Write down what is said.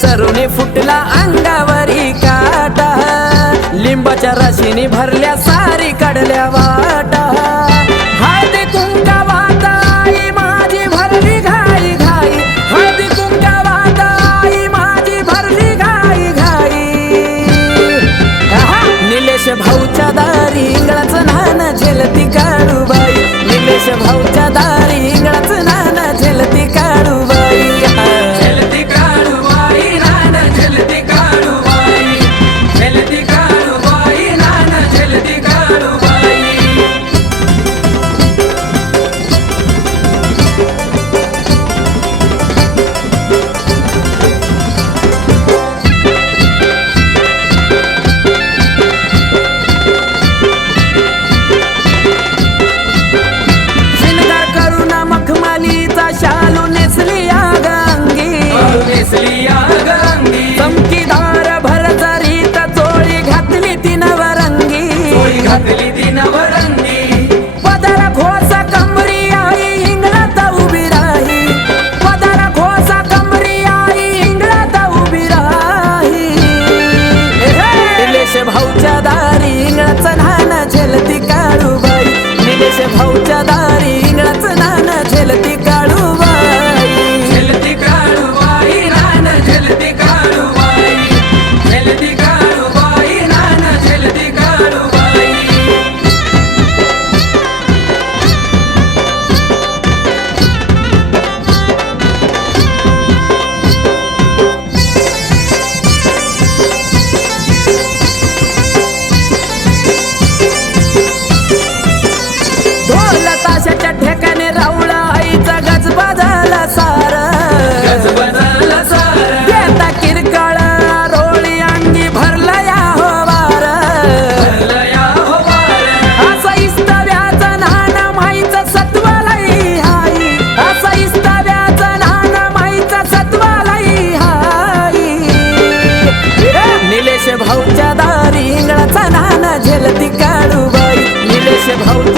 सरुने फुटला अंगावरी काटा. लिंबाच्या राशीने भरल्या सारी काढल्या वाटा. देशभाऊच्या दा ಮಾಡು se